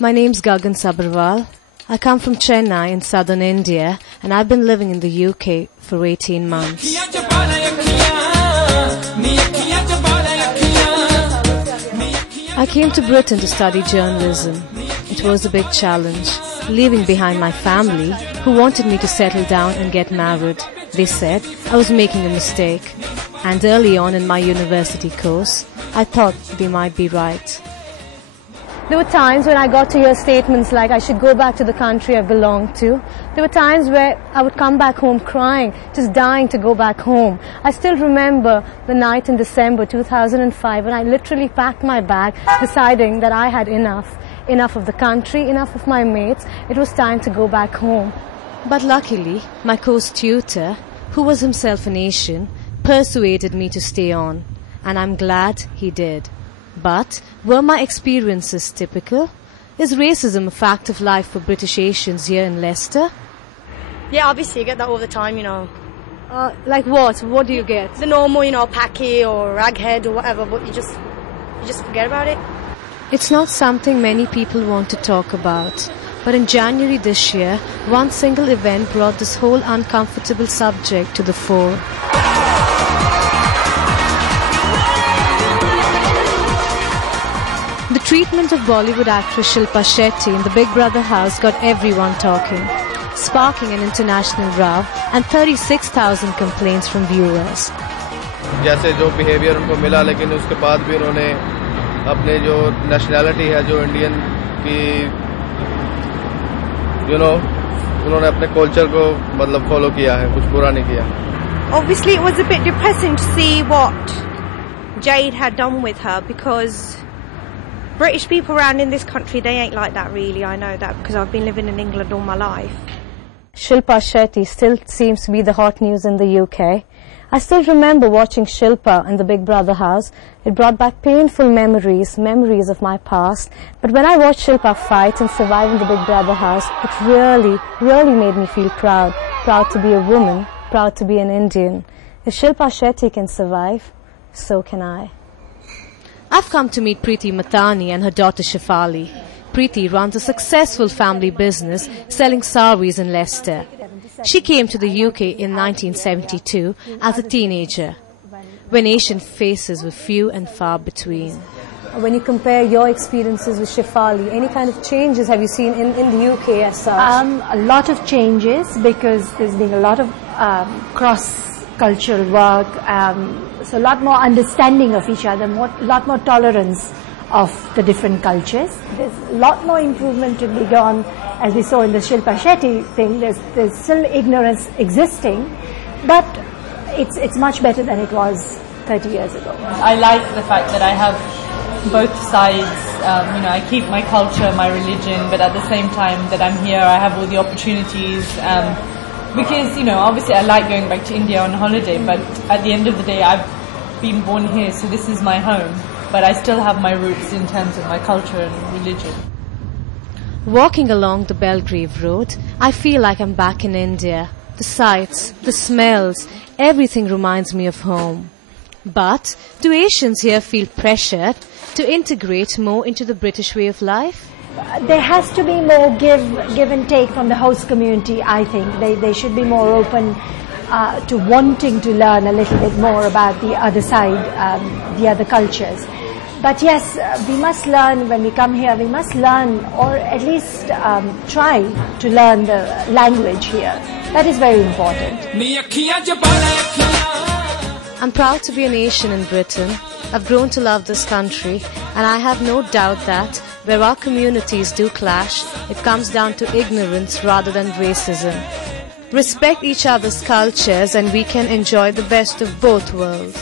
My name's Gaggan I come from Chennai in southern India, and I've been living in the UK for 18 months. I came to Britain to study journalism. It was a big challenge, leaving behind my family, who wanted me to settle down and get married. They said I was making a mistake, and early on in my university course, I thought they might be right. There were times when I got to hear statements like I should go back to the country I belonged to. There were times where I would come back home crying, just dying to go back home. I still remember the night in December 2005 when I literally packed my bag, deciding that I had enough of the country, enough of my mates. It was time to go back home. But luckily, my course tutor, who was himself an Asian, persuaded me to stay on, and I'm glad he did. But were my experiences typical? Is racism a fact of life for British Asians here in Leicester? Yeah, obviously you get that all the time, Like what? What do you get? The normal, packy or raghead or whatever, but you just forget about it. It's not something many people want to talk about. But in January this year, one single event brought this whole uncomfortable subject to the fore. The treatment of Bollywood actress Shilpa Shetty in the Big Brother house got everyone talking, sparking an international row and 36,000 complaints from viewers. जैसे जो behaviour उनको मिला, लेकिन उसके बाद भी उन्होंने अपने जो नेशनैलिटी है, जो इंडियन की, उन्होंने अपने कल्चर को फॉलो किया है, कुछ बुरा नहीं किया. Obviously it was a bit depressing to see what Jade had done with her, because British people around in this country, they ain't like that really. I know that because I've been living in England all my life. Shilpa Shetty still seems to be the hot news in the UK. I still remember watching Shilpa in the Big Brother house. It brought back painful memories of my past. But when I watched Shilpa fight and survive in the Big Brother house, it really made me feel proud. Proud to be a woman, proud to be an Indian. If Shilpa Shetty can survive, so can I. I've come to meet Preeti Mathani and her daughter Shefali. Preeti runs a successful family business selling saris in Leicester. She came to the UK in 1972 as a teenager, when Asian faces were few and far between. When you compare your experiences with Shefali, any kind of changes have you seen in the UK as such? A lot of changes, because there's been a lot of cross-cultural work, so a lot more understanding of each other, a lot more tolerance of the different cultures. There's a lot more improvement to be done, as we saw in the Shilpa Shetty thing. There's still ignorance existing, but it's much better than it was 30 years ago. I like the fact that I have both sides. I keep my culture, my religion, but at the same time that I'm here, I have all the opportunities. Because, obviously I like going back to India on holiday, but at the end of the day, I've been born here, so this is my home. But I still have my roots in terms of my culture and religion. Walking along the Belgrave Road, I feel like I'm back in India. The sights, the smells, everything reminds me of home. But do Asians here feel pressured to integrate more into the British way of life? There has to be more give and take from the host community, I think. They should be more open to wanting to learn a little bit more about the other side, the other cultures. But yes, we must learn when we come here, we must learn, or at least try to learn the language here. That is very important. I'm proud to be an Asian in Britain. I've grown to love this country, and I have no doubt that where our communities do clash, it comes down to ignorance rather than racism. Respect each other's cultures and we can enjoy the best of both worlds.